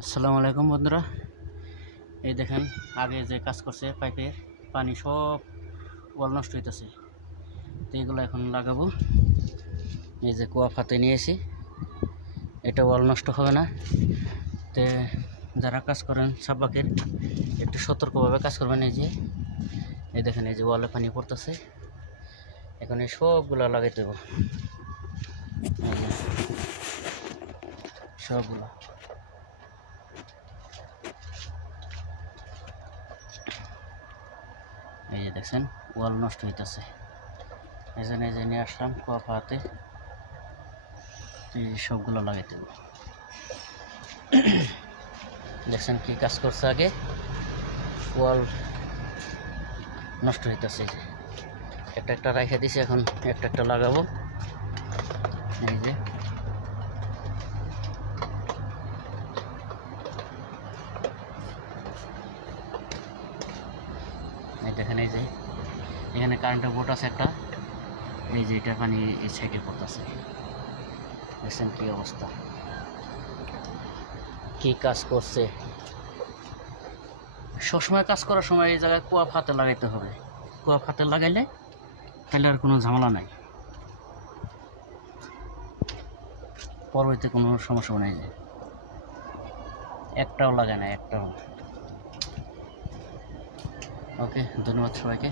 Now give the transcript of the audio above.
আসসালামু আলাইকুম বন্ধুরা। এই দেখেন, আগে যে কাজ করছে পাইপের, পানি সব ওয়াল নষ্ট হইতেছে। তো এগুলো এখন লাগাবো। এই যে কুয়া ফাতে নিয়েছি এটা ওয়াল নষ্ট হবে না। তে যারা কাজ করেন সাব্বাকের, একটু সতর্কভাবে কাজ করবেন। এই যে, এই দেখেন, এই যে ওয়ালে পানি পড়তেছে। এখন এই সবগুলো এই যে, সবগুলো। এই যে দেখছেন, ওয়াল নষ্ট হইতেছে। এই জন্য যে নিয়ে আসলাম কুয়া পাহাতে এই সবগুলো লাগাইতে হবে দেখছেন কি কাজ করছে আগে? ওয়াল নষ্ট হইতেছে। একটা একটা রেখে দিছি, এখন একটা একটা লাগাবো। এই যে। এই দেখেন এই যে, এখানে কারেন্টের বোর্ড আছে একটা। এই যে এটা পানি এই সাইডে পড়তেছে। দেখছেন কি অবস্থা? কি কাজ করছে? সবসময় কাজ করার সময় এই জায়গায় কুয়া ফাতে লাগাইতে হবে। কুয়া ফাতে লাগাইলে তাহলে আর কোনো ঝামেলা নাই। পরবর্তীতে কোনো সমস্যা নেই। যে একটাও লাগে না, একটাও। ওকে ধন্যবাদ সবাইকে।